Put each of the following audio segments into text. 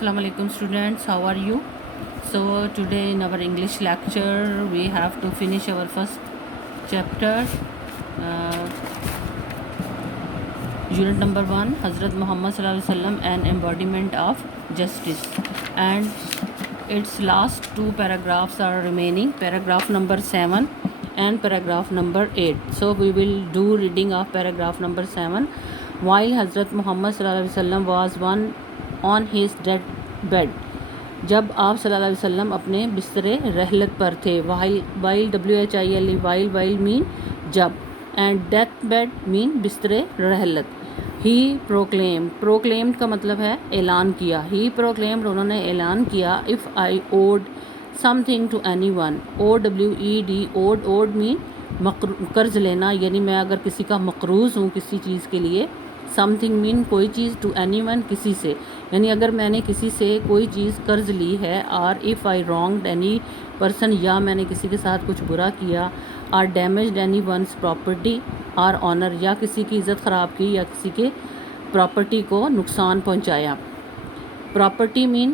Assalamu alaikum students, how are you? So today in our English lecture we have to finish our first chapter, uh, unit number 1, Hazrat Muhammad sallallahu alaihi wasallam, an embodiment of justice, and its last two paragraphs are remaining, paragraph number 7 and paragraph number 8. So we will do reading of paragraph number 7. While Hazrat Muhammad sallallahu alaihi wasallam was one on his dead bed, جب آپ صلی اللہ علیہ وسلم اپنے بستر رحلت پر تھے. while WHILE while mean جب, and death bed mean بستر رحلت. he proclaimed کا مطلب ہے اعلان کیا. he proclaimed انہوں نے اعلان کیا. if I owed something to anyone, owed mean قرض لینا, یعنی میں اگر کسی کا مقروض ہوں کسی چیز کے لیے. something mean کوئی چیز, to anyone کسی سے, یعنی اگر میں نے کسی سے کوئی چیز قرض لی ہے. اور if I wronged any person, یا میں نے کسی کے ساتھ کچھ برا کیا. or damaged any one's property or honor, یا کسی کی عزت خراب کی یا کسی کے پراپرٹی کو نقصان پہنچایا. پراپرٹی مین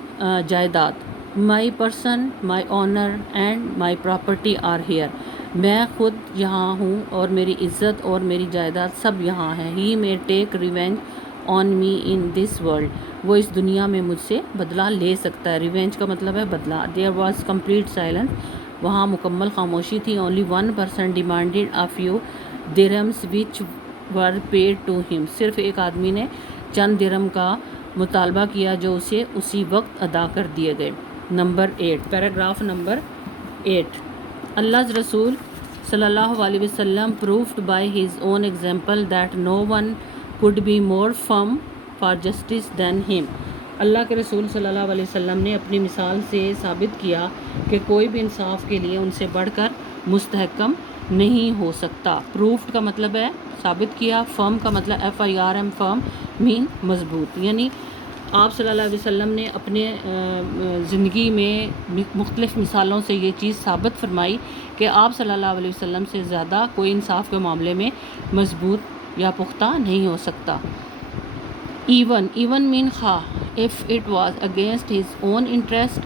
جائیداد. my person, my honor and my property are here. میں خود یہاں ہوں اور میری عزت اور میری جائیداد سب یہاں ہیں. he may take revenge on me in this world, وہ اس دنیا میں مجھ سے بدلہ لے سکتا ہے. ریونج کا مطلب ہے بدلہ. there was complete silence, وہاں مکمل خاموشی تھی. only one person demanded a few dirhams which were paid to him, صرف ایک آدمی نے چند درہم کا مطالبہ کیا جو اسے اسی وقت ادا کر دیے گئے. Number 8, paragraph number 8. Allah's Rasul sallallahu alaihi wasallam proved by his own example that no one could be more firm for justice than him. اللہ کے رسول صلی اللہ علیہ وسلم نے اپنی مثال سے ثابت کیا کہ کوئی بھی انصاف کے لیے ان سے بڑھ کر مستحکم نہیں ہو سکتا. پروفڈ کا مطلب ہے ثابت کیا. فرم کا مطلب FIRM, فرم مین مضبوط, یعنی آپ صلی اللہ علیہ وسلم نے اپنے زندگی میں مختلف مثالوں سے یہ چیز ثابت فرمائی کہ آپ صلی اللہ علیہ وسلم سے زیادہ کوئی انصاف کے معاملے میں مضبوط یا پختہ نہیں ہو سکتا. ایون مین خواہ, if it was against his own interest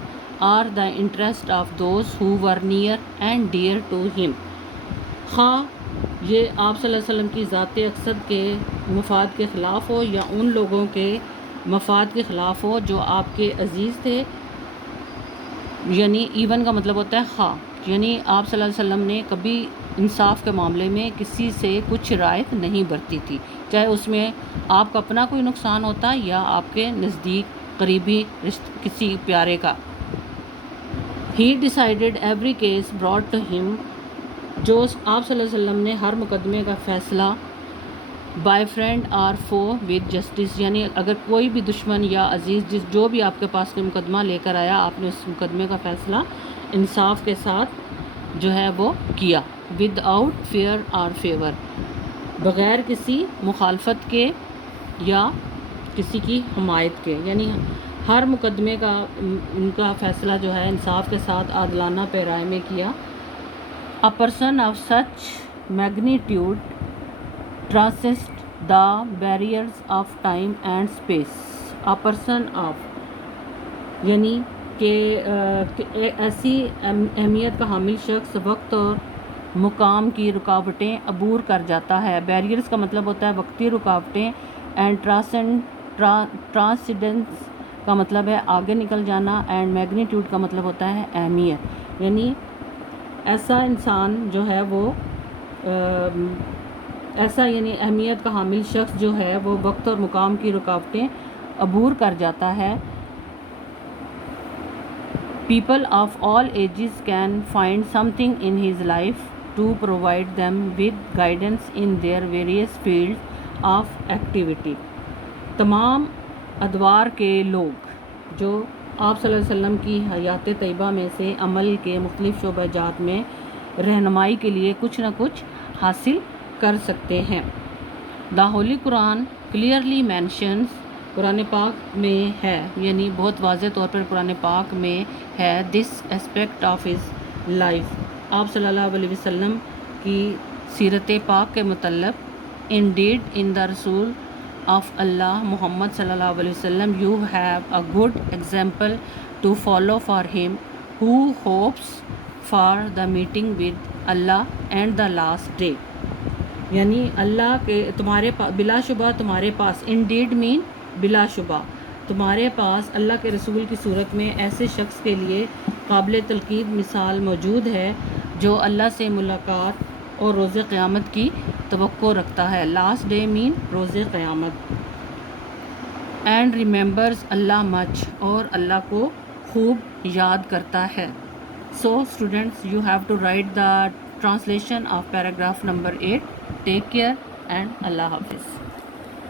or the interest of those who were near and dear to him. خواہ یہ آپ صلی اللہ علیہ وسلم کی ذات اقصد کے مفاد کے خلاف ہو یا ان لوگوں کے مفاد کے خلاف ہو جو آپ کے عزیز تھے. یعنی ایون کا مطلب ہوتا ہے خواہ, یعنی آپ صلی اللہ علیہ وسلم نے کبھی انصاف کے معاملے میں کسی سے کچھ رعایت نہیں برتی تھی, چاہے اس میں آپ کا اپنا کوئی نقصان ہوتا یا آپ کے نزدیک قریبی کسی پیارے کا. He decided every case brought to him, جو آپ صلی اللہ علیہ وسلم نے ہر مقدمے کا فیصلہ بائی فرینڈ اور فو ود جسٹس, یعنی اگر کوئی بھی دشمن یا عزیز جو بھی آپ کے پاس کوئی مقدمہ لے کر آیا, آپ نے اس مقدمے کا فیصلہ انصاف کے ساتھ جو ہے وہ کیا. ود آؤٹ فیئر اور فیور, بغیر کسی مخالفت کے یا کسی کی حمایت کے, یعنی ہر مقدمے کا ان کا فیصلہ جو ہے انصاف کے ساتھ عادلانہ پیرائے میں کیا. A person of such magnitude transcends the barriers of time and space. A person of, یعنی کہ ایسی اہمیت کا حامل شخص وقت اور مقام کی رکاوٹیں عبور کر جاتا ہے. بیریئرز کا مطلب ہوتا ہے وقتی رکاوٹیں, اینڈ ٹرانسینڈنس کا مطلب ہے آگے نکل جانا, اینڈ میگنیٹیوڈ کا مطلب ہوتا ہے اہمیت, یعنی ایسا انسان جو ہے وہ ایسا یعنی اہمیت کا حامل شخص جو ہے وہ وقت اور مقام کی رکاوٹیں عبور کر جاتا ہے. People of all ages can find something in his life to provide them with guidance in their various fields of activity. تمام ادوار کے لوگ جو آپ صلی اللہ علیہ وسلم کی حیات طیبہ میں سے عمل کے مختلف شعبہ جات میں رہنمائی کے لیے کچھ نہ کچھ حاصل کر سکتے ہیں. دا ہولی قرآن کلیئرلی مینشنز, قرآن پاک میں ہے, یعنی بہت واضح طور پر قرآن پاک میں ہے, دس اسپیکٹ آف ہز لائف, آپ صلی اللہ علیہ وسلم کی سیرت پاک کے متعلق. انڈیڈ ان دا رسول of Allah Muhammad sallallahu alaihi wasallam, you have a good example to follow for him who hopes for the meeting with Allah and the last day. یعنی اللہ کے تمہارے پاس بلا شبہ تمہارے پاس انڈیڈ مین بلا شبہ تمہارے پاس اللہ کے رسول کی صورت میں ایسے شخص کے لیے قابل تلقین مثال موجود ہے جو اللہ سے ملاقات اور روز قیامت کی توقع رکھتا ہے. لاسٹ ڈے مین روز قیامت. اینڈ ریممبرز اللہ مچ اور اللہ کو خوب یاد کرتا ہے. So students you have to write the translation of paragraph number 8. Take care and Allah Hafiz.